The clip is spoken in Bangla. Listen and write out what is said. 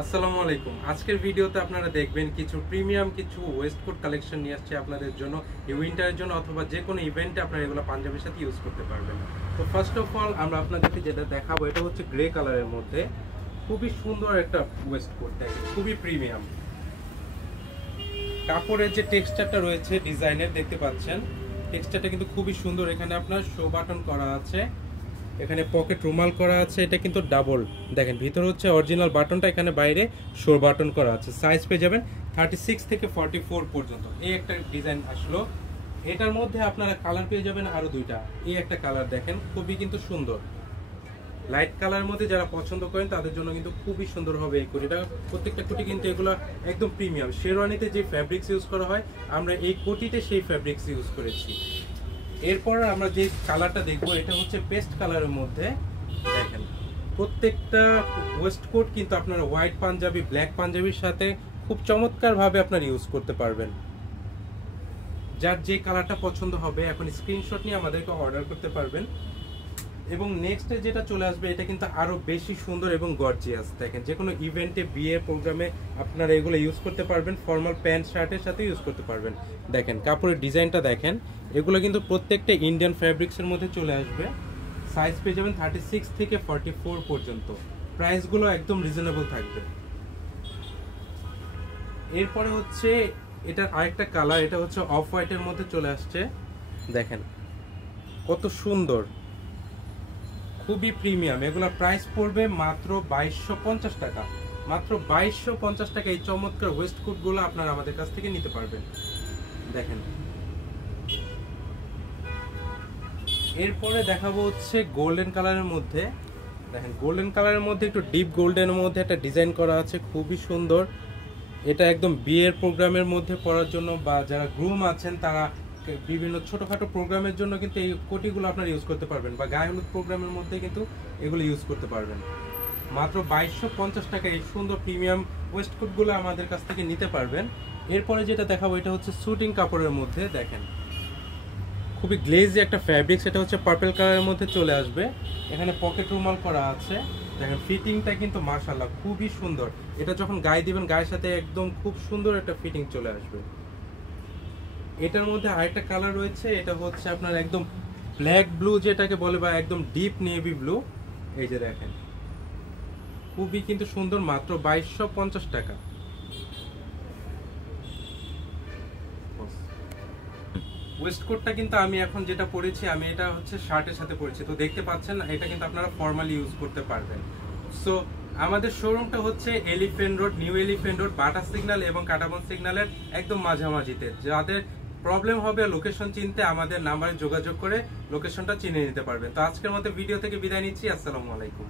আসসালামু আলাইকুম। আজকের ভিডিওতে আপনারা দেখবেন কিছু প্রিমিয়াম কিছু ওয়েস্টকোট কালেকশন নিয়ে আসছে আপনাদের জন্য এই উইন্টারের জন্য অথবা যে কোনো ইভেন্টে আপনারা এগুলো পাঞ্জাবির সাথে ইউজ করতে পারবেন। তো ফার্স্ট অফ অল আমরা আপনাদেরকে যেটা দেখাবো এটা হচ্ছে গ্রে কালারের মধ্যে খুবই সুন্দর একটা ওয়েস্টকোট, দেখেন খুবই প্রিমিয়াম। কাপড়ের যে টেক্সচারটা রয়েছে ডিজাইনের দেখতে পাচ্ছেন, টেক্সচারটা কিন্তু খুবই সুন্দর। এখানে আপনার শো বাটন করা আছে, এখানে পকেট রুমাল করা আছে, এটা কিন্তু ডাবল। দেখেন ভিতরে হচ্ছে অরিজিনাল বাটনটা, এখানে বাইরে শো বাটন করা আছে। সাইজ পেয়ে যাবেন 36 থেকে 44 পর্যন্ত। এই একটা ডিজাইন আসলো। এটার মধ্যে আপনারা কালার পেয়ে যাবেন আরো দুইটা। এই একটা কালার দেখেন খুবই কিন্তু সুন্দর, লাইট কালারের মধ্যে যারা পছন্দ করেন তাদের জন্য কিন্তু খুবই সুন্দর হবে এই কোটিটা। প্রত্যেকটা কোটি কিন্তু এগুলো একদম প্রিমিয়াম। শেরওয়ানিতে যে ফ্যাব্রিক্স ইউজ করা হয় আমরা এই কোটিতে সেই ফ্যাব্রিক্স ইউজ করেছি। এরপর আমরা যে কালারটা দেখবো এটা হচ্ছে পেস্ট কালারের মধ্যে। দেখেন প্রত্যেকটা ওয়েস্টকোট কিন্তু আপনারা হোয়াইট পাঞ্জাবি, ব্ল্যাক পাঞ্জাবির সাথে খুব চমৎকার ভাবে আপনারা ইউজ করতে পারবেন। যার যে কালারটা পছন্দ হবে এখন স্ক্রিনশট নিয়ে আমাদেরকে অর্ডার করতে পারবেন। এবং নেক্সটে যেটা চলে আসবে এটা কিন্তু আরো বেশি সুন্দর এবং গর্জিয়াস। দেখেন যে কোনো ইভেন্টে, বিয়ে প্রোগ্রামে আপনারা এগুলো ইউজ করতে পারবেন। ফর্মাল প্যান্ট শার্টের সাথে ইউজ করতে পারবেন। দেখেন কাপড়ের ডিজাইনটা দেখেন, এগুলো কিন্তু প্রত্যেকটা ইন্ডিয়ান ফ্যাব্রিক্সের মধ্যে চলে আসবে। সাইজ পেয়ে যাবেন 36 থেকে 44 পর্যন্ত। প্রাইসগুলো একদম রিজনেবল থাকবে। এরপরে হচ্ছে এটার আরেকটা কালার, এটা হচ্ছে অফ হোয়াইটের মধ্যে চলে আসছে। দেখেন কত সুন্দর, খুবই প্রিমিয়াম। এগুলোর প্রাইস পড়বে মাত্র 2250 টাকা। মাত্র 2250 টাকা এই চমৎকার ওয়েস্টকোট গুলো আপনারা আমাদের কাছ থেকে নিতে পারবেন। দেখেন এরপরে দেখাবো হচ্ছে গোল্ডেন কালারের মধ্যে। দেখেন গোল্ডেন কালারের মধ্যে একটু ডিপ গোল্ডেনের মধ্যে একটা ডিজাইন করা আছে, খুবই সুন্দর। এটা একদম বিয়ের প্রোগ্রামের মধ্যে পরার জন্য বা যারা গ্রুম আছেন তারা বিভিন্ন ছোটখাটো প্রোগ্রামের জন্য কিন্তু এই কোটিগুলো আপনারা ইউজ করতে পারবেন, বা গায়ে হলুদ প্রোগ্রামের মধ্যে কিন্তু এগুলো ইউজ করতে পারবেন। মাত্র 2250 টাকা এই সুন্দর প্রিমিয়াম ওয়েস্টকোটগুলো আমাদের কাছ থেকে নিতে পারবেন। এরপরে যেটা দেখাবো এটা হচ্ছে শুটিং কাপড়ের মধ্যে। দেখেন খুবই গ্লেজি একটা ফ্যাব্রিক, সেটা হচ্ছে পার্পল কালারের মধ্যে চলে আসবে। এখানে পকেট রুমাল করা আছে। দেখেন ফিটিংটা কিন্তু মাশাআল্লাহ খুবই সুন্দর। এটা যখন গায়ে দিবেন গায়ের সাথে একদম খুব সুন্দর একটা ফিটিং চলে আসবে। এটার মধ্যে আরেকটা কালার রয়েছে, এটা হচ্ছে আপনার একদম ব্ল্যাক ব্লু যেটাকে বলে, বা একদম ডিপ নেভি ব্লু। এই যে দেখেন খুবই কিন্তু সুন্দর, মাত্র 2250 টাকা। ওয়েস্টকোটটা কিন্তু আমি এখন যেটা পরেছি, আমি এটা হচ্ছে শার্টের সাথে পরেছি, তো দেখতে পাচ্ছেন এটা কিন্তু আপনারা ফর্মালি ইউজ করতে পারবেন। সো আমাদের শোরুমটা হচ্ছে elephant road, new elephant road, বাটা সিগন্যাল এবং কাটাবন সিগন্যালের একদম মাঝামাঝিতে। যাদের প্রবলেম হবে লোকেশন চিনতে আমাদের নাম্বারে যোগাযোগ করে লোকেশনটা চিনে নিতে পারবেন। তো আজকের মতো ভিডিও থেকে বিদায় নিচ্ছি। আসসালামু আলাইকুম।